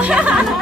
Yeah.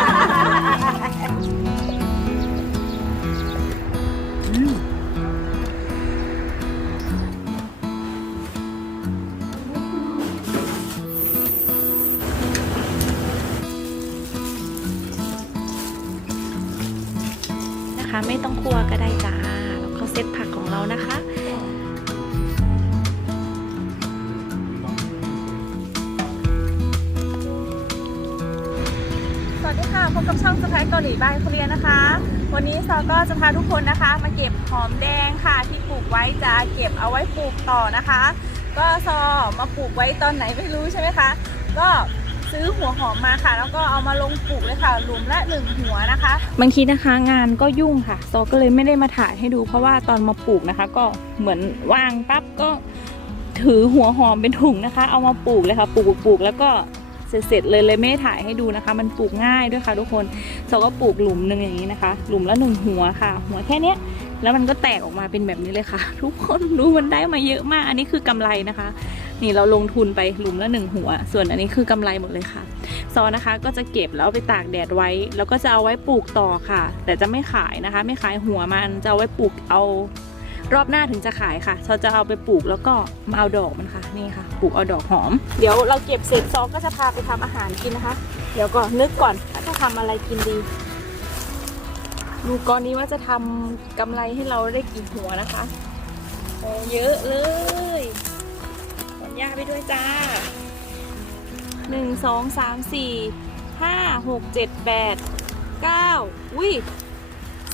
พบกับช่องสไปเกาหลีบายคุเรียนะคะ วันนี้ซอก็จะพาทุกคนนะคะ มาเก็บหอมแดงค่ะ ที่ปลูกไว้จะเก็บเอาไว้ปลูกต่อนะคะ ก็ซอมาปลูกไว้ตอนไหนไม่รู้ใช่ไหมคะ ก็ซื้อหัวหอมมาค่ะ แล้วก็เอามาลงปลูกเลยค่ะหลุมละหนึ่งหัวนะคะ บางทีนะคะงานก็ยุ่งค่ะซอก็เลยไม่ได้มาถ่ายให้ดู เพราะว่าตอนมาปลูกนะคะ ก็เหมือนวางปั๊บก็ถือหัวหอมเป็นถุงนะคะ เอามาปลูกเลยค่ะ ปลูกปลูกแล้วก็ เสร็จๆเลยเลยไม่ถ่ายให้ดูนะคะ มันปลูกง่ายด้วยค่ะ ทุกคนซอก็ปลูกหลุมหนึ่งอย่างนี้นะคะ หลุมละหนึ่งหัวค่ะ หัวแค่เนี้ยแล้วมันก็แตกออกมาเป็นแบบนี้เลยค่ะ ทุกคนดูมันได้มาเยอะมาก อันนี้คือกำไรนะคะ นี่เราลงทุนไปหลุมละหนึ่งหัว ส่วนอันนี้คือกำไรหมดเลยค่ะ ซอนะคะก็จะเก็บแล้วไปตากแดดไว้ แล้วก็จะเอาไว้ปลูกต่อค่ะ แต่จะไม่ขายนะคะ ไม่ขายหัวมันจะเอาไว้ปลูกเอา รอบหน้าถึงจะขายค่ะซอจะเอาไปปลูกแล้วก็มาเอาดอกมันค่ะ นี่ค่ะ ปลูกเอาดอกหอม เดี๋ยวเราเก็บเสร็จซอก็จะพาไปทำอาหารกินนะคะ เดี๋ยวก่อนนึกก่อนว่าจะทำอะไรกินดีดูก่อนนี้ว่าจะทำกำไรให้เราได้กี่หัวนะคะโอ้เยอะเลยขอนย่าไปด้วยจ้าหนึ่งสองสามสี่ห้าหกเจ็ดแปดเก้าอุ้ย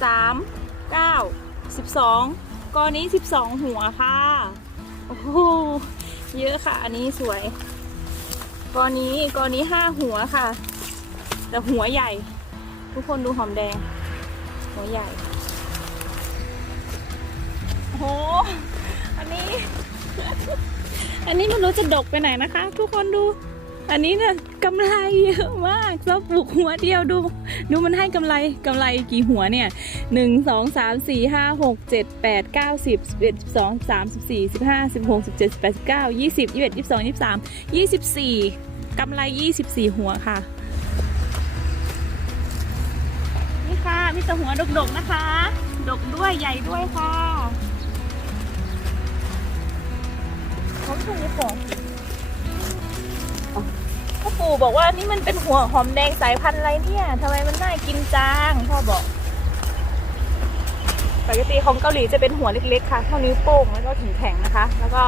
สามเก้าสิบสอง กอนี้สิบสองหัวค่ะ โอ้โห เยอะค่ะ อันนี้สวย กอนี้กอนี้ห้าหัวค่ะ แต่หัวใหญ่ ทุกคนดูหอมแดง หัวใหญ่ โอ้โห อันนี้ อันนี้ไม่รู้จะดกไปไหนนะคะ ทุกคนดู อันนี้เนี่ยกำไรเยอะมากเราปลูกหัวเดียวดู ดูมันให้กำไรกำไรกี่หัวเนี่ยหนึ่งสองสามสี่ห้าหกเจ็ดแปดเก้าสิบสิบเอ็ดสิบสองสามสิบสี่สิบห้าสิบหกสิบเจ็ดสิบแปดสิบเก้ายี่สิบยี่สิบเอ็ดยี่สิบสองยี่สิบสามยี่สิบสี่กำไรยี่สิบสี่หัวค่ะ นี่ค่ะมีแต่หัวดกๆนะคะ ดกด้วยใหญ่ด้วยค่ะเขาถูกของพ่อ ปู่บอกว่านี่มันเป็นหัวหอมแดงสายพันธุ์อะไรเนี่ยทำไมมันน่ากินจังพ่อบอกปกติของเกาหลีจะเป็นหัวเล็กๆค่ะเท่านิ้วโป้งแล้วก็แข็งนะคะ แล้วก็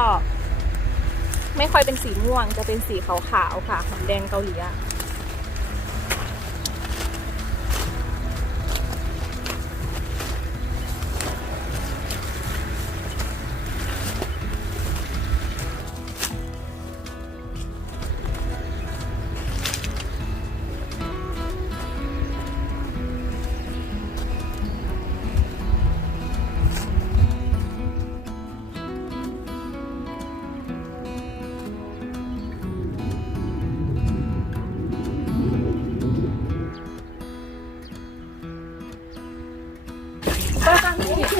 ไม่ค่อยเป็นสีม่วงจะเป็นสีขาวๆค่ะหอมแดงเกาหลีอะ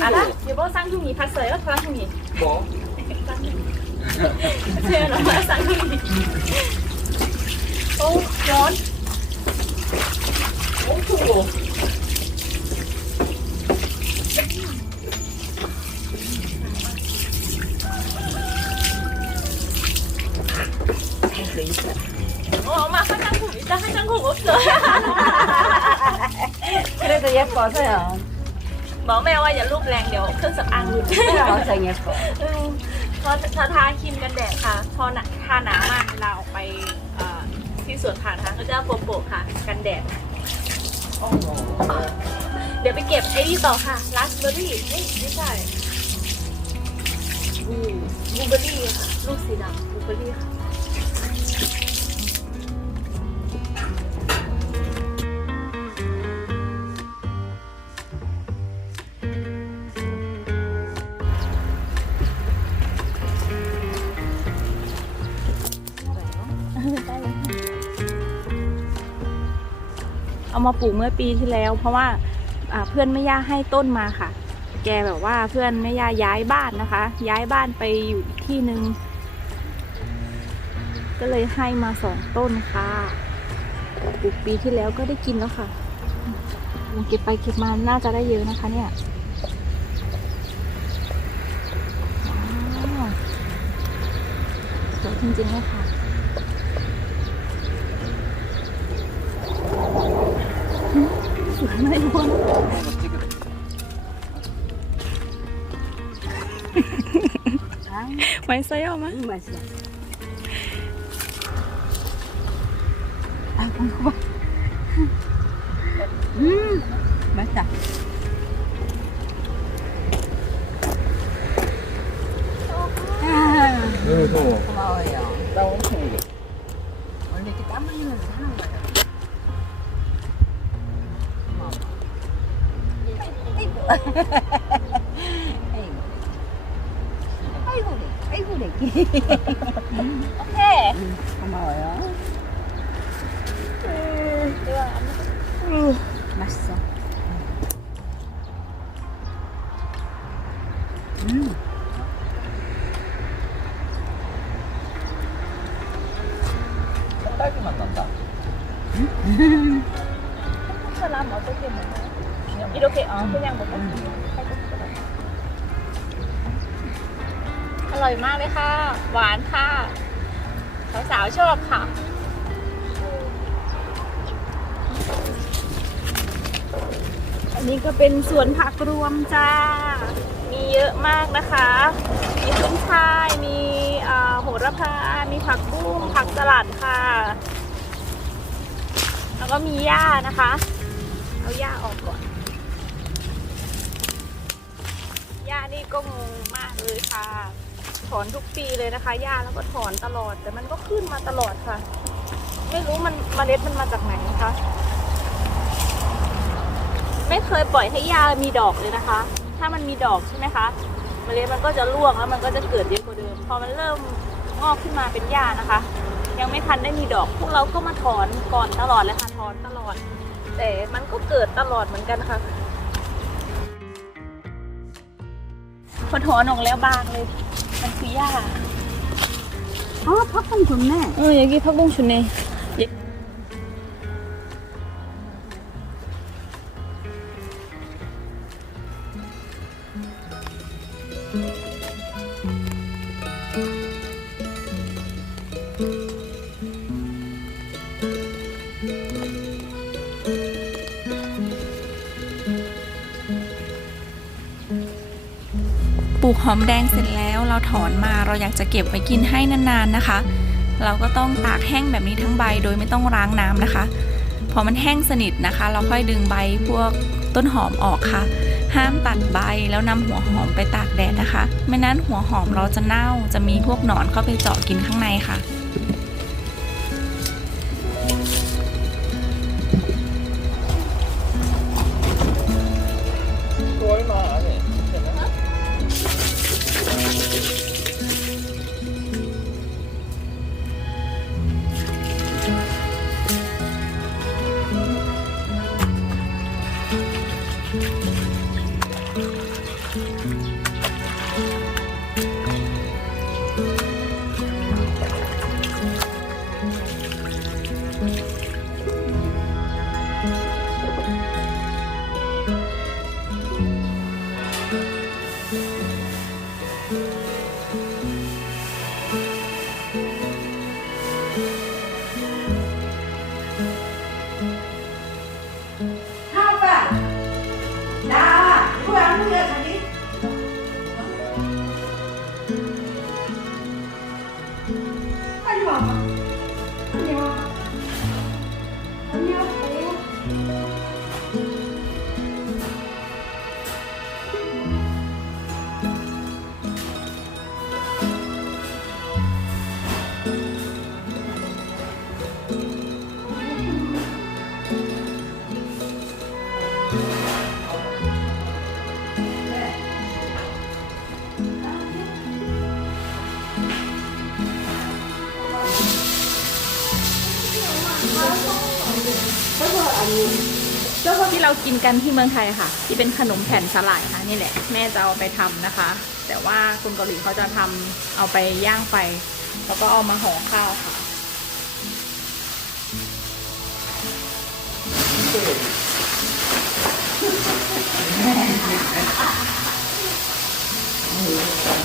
알아? 이번 쌍둥이 봤어요? 쌍둥이. 뭐? 세연 엄마 쌍둥이. 어, 전. 엄청 거. 어, 엄마 화장품 있다 화장품 없어. 그래도 예뻐서요. บอกแม่ว่าอย่าลูบแรงเดี๋ยวเครื่องสำอางหลุดเราใส่เงี้ยก่อพอทาครีมกันแดดค่ะ พอทาหนามากเราออกไปที่สวนผ่านทาก็จะโปะโปะค่ะ กันแดดเดี๋ยวไปเก็บไอ้นี่ต่อค่ะลัสเบอร์รี่ไม่ใช่บูบูเบอร์รี่ค่ะลูกสีดำบูเบอร์รี่ค่ะ มาปลูกเมื่อปีที่แล้ว เพราะว่าเพื่อนแม่ย่าให้ต้นมาค่ะ แกแบบว่าเพื่อนแม่ย่าย้ายบ้านนะคะ ย้ายบ้านไปอยู่ที่หนึ่งก็เลยให้มาสองต้นค่ะปลูกปีที่แล้วก็ได้กินแล้วค่ะเก็บไปเก็บมาน่าจะได้เยอะนะคะเนี่ยสวยจริงๆเลยค่ะ 되나 이거? 맛있어요, 엄마? 응, 맛있어. 아, 고마워. 음, 맛있다. 네, 아, 고마워요. 나 엄청 아이고, 아이고, 내기. 오케이. 음, 고마워요. 음, 이거 맛있어. 음. 딸기 맛 난다. 음? 햄버거 람 어떻게 먹어요? 그냥 이렇게 어 그냥 먹고 칼국수랑 อร่อยมากเลยค่ะ หวานค่ะ สาวๆชอบค่ะ อันนี้ก็เป็นสวนผักรวมจ้า มีเยอะมากนะคะ มีขึ้นช่าย มีอ่าโหระพา มีผักบุ้ง ผักสลัดค่ะ แล้วก็มีหญ้านะคะ เอาหญ้าออกก่อน ญ้านี่ก็งงมากเลยค่ะ ถอนทุกปีเลยนะคะหญ้าแล้วก็ถอนตลอด แต่มันก็ขึ้นมาตลอดค่ะ ไม่รู้มันเมล็ดมันมาจากไหนนะคะ ไม่เคยปล่อยให้หญ้ามีดอกเลยนะคะ ถ้ามันมีดอกใช่ไหมคะเมล็ดมันก็จะร่วงแล้วมันก็จะเกิดเยอะกว่าเดิม พอมันเริ่มงอกขึ้นมาเป็นหญ้านะคะ ยังไม่ทันได้มีดอก พวกเราก็มาถอนก่อนตลอดเลยค่ะถอนตลอด แต่มันก็เกิดตลอดเหมือนกันค่ะ พอถอนออกแล้วบางเลย มันคือหญ้า 아, 팝콘 좋네. 어, 여기 팝봉 주네. หอมแดงเสร็จแล้วเราถอนมาเราอยากจะเก็บไว้กินให้นานๆนะคะ เราก็ต้องตากแห้งแบบนี้ทั้งใบโดยไม่ต้องล้างน้ำนะคะ พอมันแห้งสนิทนะคะ เราค่อยดึงใบพวกต้นหอมออกค่ะ ห้ามตัดใบแล้วนำหัวหอมไปตากแดดนะคะ ไม่นั้นหัวหอมเราจะเน่าจะมีพวกหนอนเข้าไปเจาะกินข้างในค่ะ ก็พออันนี้ก็พอที่เรากินกันที่เมืองไทยค่ะ ที่เป็นขนมแผ่นสลายค่ะนี่แหละ แม่จะเอาไปทำนะคะ แต่ว่าคนเกาหลีเขาจะทำเอาไปย่างไฟ แล้วก็เอามาห่อข้าวค่ะอื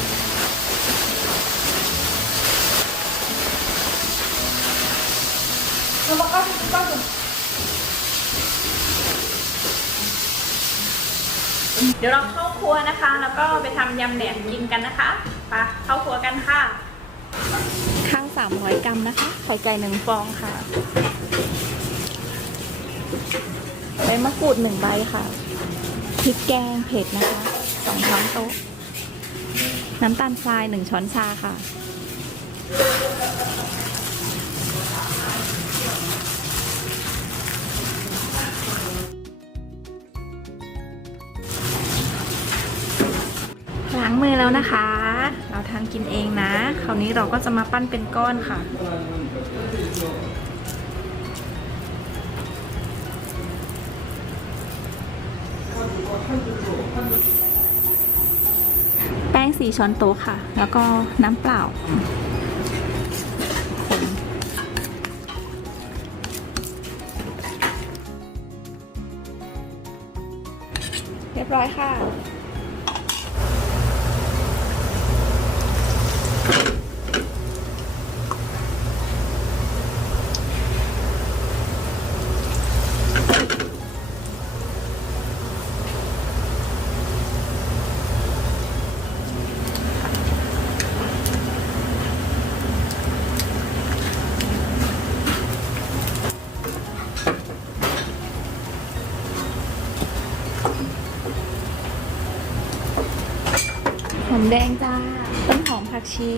ม เดี๋ยวเราเข้าครัวนะคะ แล้วก็ไปทำยำแหนมกินกันนะคะไปเข้าครัวกันค่ะ ข้าว300 กรัมนะคะ ไข่ไก่หนึ่งฟองค่ะใบมะกรูดหนึ่งใบค่ะ พริกแกงเผ็ดนะคะสองช้อนโต๊ะ น้ำตาลทรายหนึ่งช้อนชาค่ะางมือแล้วนะคะ เราทานกินเองนะ คราวนี้เราก็จะมาปั้นเป็นก้อนค่ะ แป้งสีช้อนโต๊ะค่ะ แล้วก็น้ำเปล่าเรียบร้อยค่ะ แดงจ้า ต้นหอมผักชี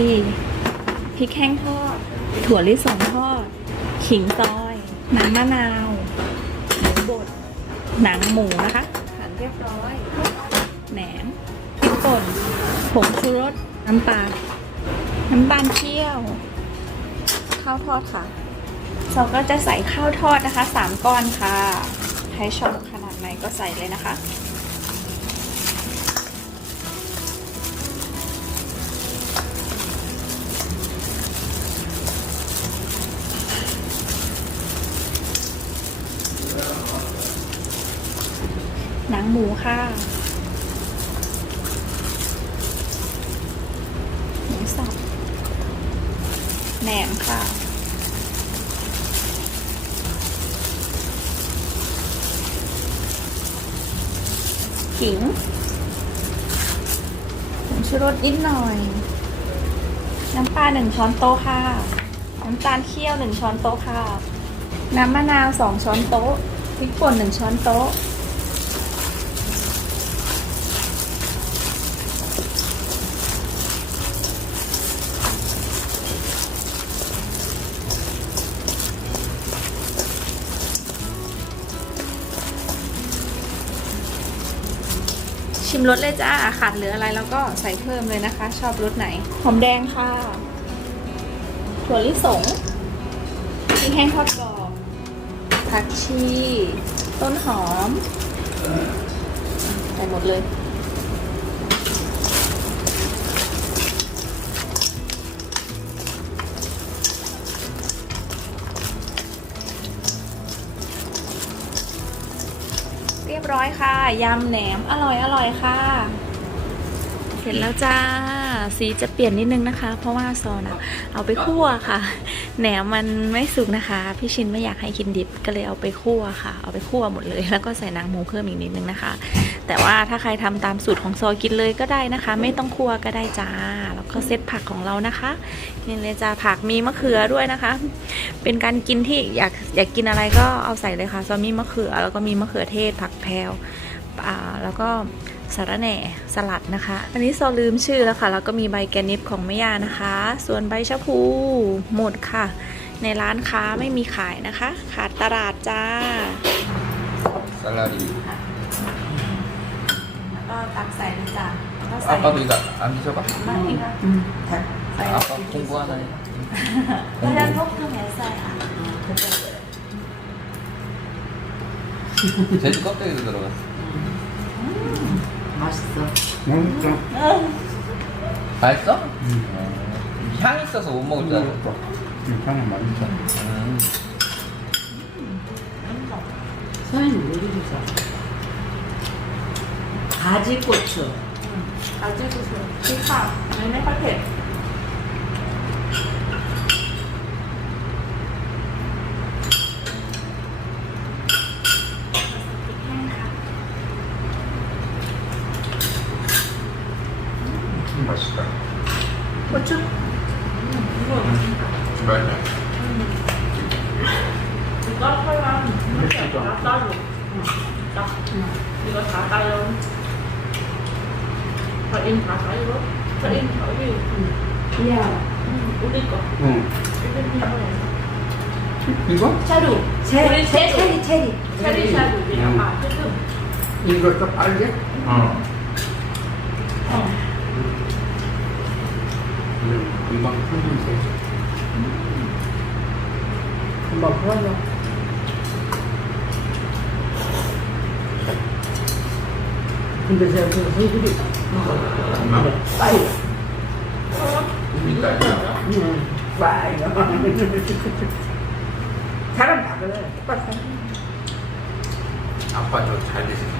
พริกแห้งทอด ถั่วลิสงทอด ขิงซอย น้ำมะนาวหมูบด หนังหมูนะคะหั่นเรียบร้อย แหนมพริกป่น ผงชูรส น้ำปลาน้ำตาลเคี่ยว ข้าวทอดค่ะ เราก็จะใส่ข้าวทอดนะคะสามก้อนค่ะ ใครชอบขนาดไหนก็ใส่เลยนะคะ หมูค่ะ หมูสับ แหนมค่ะ ขิงผงชูรสนิดหน่อย น้ำปลาหนึ่งช้อนโต๊ะค่ะ น้ำตาลเคี่ยวหนึ่งช้อนโต๊ะค่ะ น้ำมะนาวสองช้อนโต๊ะพริกป่นหนึ่งช้อนโต๊ะ ชิมรสเลยจ้าขาดเหลืออะไรแล้วก็ใส่เพิ่มเลยนะคะ ชอบรสไหน หอมแดงค่ะ ถั่วลิสงพริกแห้งทอดกรอบ ผักชี ต้นหอมใส่หมดเลย บร้อยค่ะยำแหนมอร่อยอร่อยค่ะ เสร็จแล้วจ้า สีจะเปลี่ยนนิดนึงนะคะ เพราะว่าซอนะเอาไปคั่วค่ะ แหนมมันไม่สุกนะคะ พี่ชินไม่อยากให้กินดิบก็เลยเอาไปคั่วค่ะ เอาไปคั่วหมดเลย แล้วก็ใส่นังหมูเพิ่มอีกนิดนึงนะคะ แต่ว่าถ้าใครทำตามสูตรของซอกินเลยก็ได้นะคะ ไม่ต้องคั่วก็ได้จ้า แล้วก็เซตผักของเรานะคะนี่เลยจ้าผักมีมะเขือด้วยนะคะ เป็นการกินที่อยากอยากกินอะไรก็เอาใส่เลยค่ะซอมีมะเขือแล้วก็มีมะเขือเทศผักแพรวอ่าแล้วก็ สาระแหน่สลัดนะคะ อันนี้ซอลืมชื่อแล้วค่ะ แล้วก็มีใบแกนิฟของแม่ยานะคะ ส่วนใบชะพูหมดค่ะ ในร้านค้าไม่มีขายนะคะ ขาดตลาดจ้า 쌀라리 แล้วก็ตักใส่เลยจ้าแล้วก็ใส่ 아빠도 이거 안 드셔봐? บ้างเองค่ะ 아빠 공부하나요? แล้วด้านพวกเครื่องแหนใส่อ่ะ 돼지 껍데기도 들어갔어 맛있어. 맛있다. 맛있어? 음, 향 있어서 못 먹을 줄 알았어. 이 향은 맛있다. 음. 서현이 왜 이리 잘 가지 고추. 아주 좋세요. 좋다. 열매 다. 다 따로 딱 이거 다 따로 저인 다 따로 저인 저기 야. 우리 거 응. 이거? 차루 체, 우리 체, 채소. 체리, 체리. 체리 차루 음. 또 빨개? 어. 어 음, 금방 풀리세. 금방 풀어줘. 근데 제가 그 손들이 엄마. 빨리. 이따가. 응, 빨리. 사람 다 그래. 똑같아. 아빠 저 잘 드시네.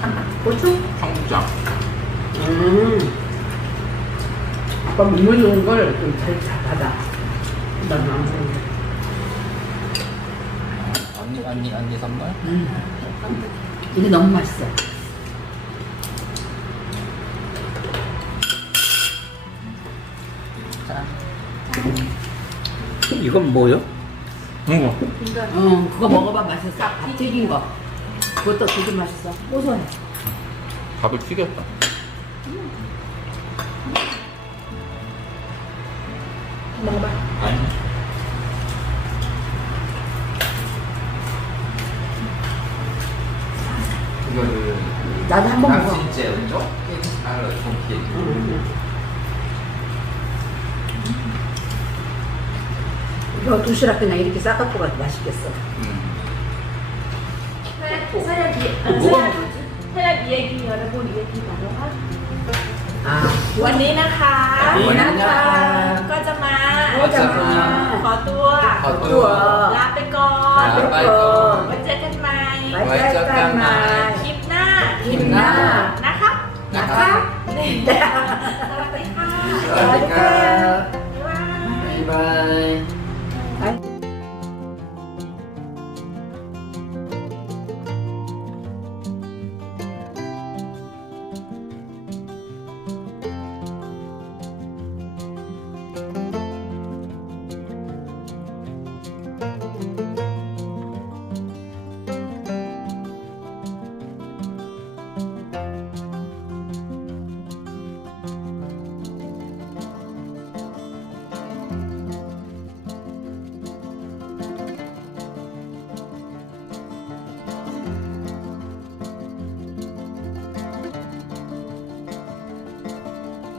고추? 청국장. 음. 아빠 물 좋은 걸좀잘. 나는 안 좋은 언니 언니 언니 선물? 음. 이게 너무 맛있어. 짠. 이건 뭐요? 이거. 어, 그거 먹어봐 맛있어. 밥 튀긴 거. 그것도 되게 맛있어. 고소해. 밥을 튀겼다. 먹어봐 아니. 이거를 나도 한번 먹어. 이도시락 그냥 이렇게 싸갖고 가도 맛있겠 어. วันนี้นะคะ วันนี้นะคะ ก็จะมา ก็จะมาขอตัว ขอตัว ลาไปก่อนลาไปก่อน ไว้เจอกันใหม่ ไว้เจอกันใหม่ คลิปหน้า คลิปหน้า นะคะนะคะสวัสดีค่ะ สวัสดีค่ะ บ๊ายบาย